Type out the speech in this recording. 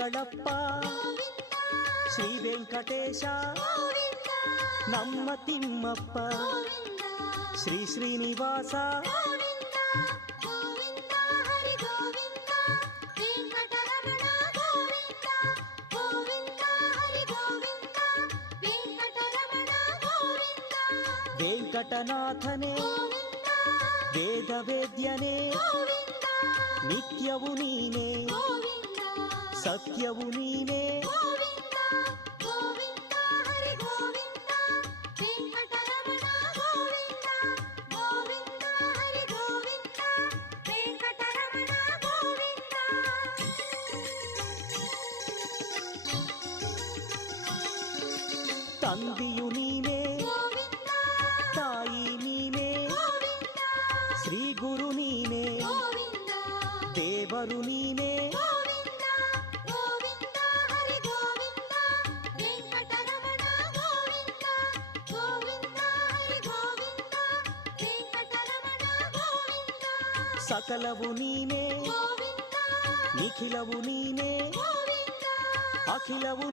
ಮಂಗಳಪ್ಪ ಶ್ರೀ ವೆಂಕಟೇಶ ನಮ್ಮ ತಿಮ್ಮಪ್ಪ ಶ್ರೀ ಶ್ರೀನಿವಾಸ ವೆಂಕಟನಾಥನೇ ವೇದ ವೇದ್ಯನೇ ನಿತ್ಯವು ನೀನೇ ಸತ್ಯವು ನೀನೇ ತಂದೆಯು ನೀನೇ ತಾಯಿ ನೀನೇ ಶ್ರೀ ಗುರು ನೀನೇ ದೇವರು ನೀನೇ ಸಕಲವು ನೀನೇ ನಿಖಿಲವು ನೀನೇ ಅಖಿಲವು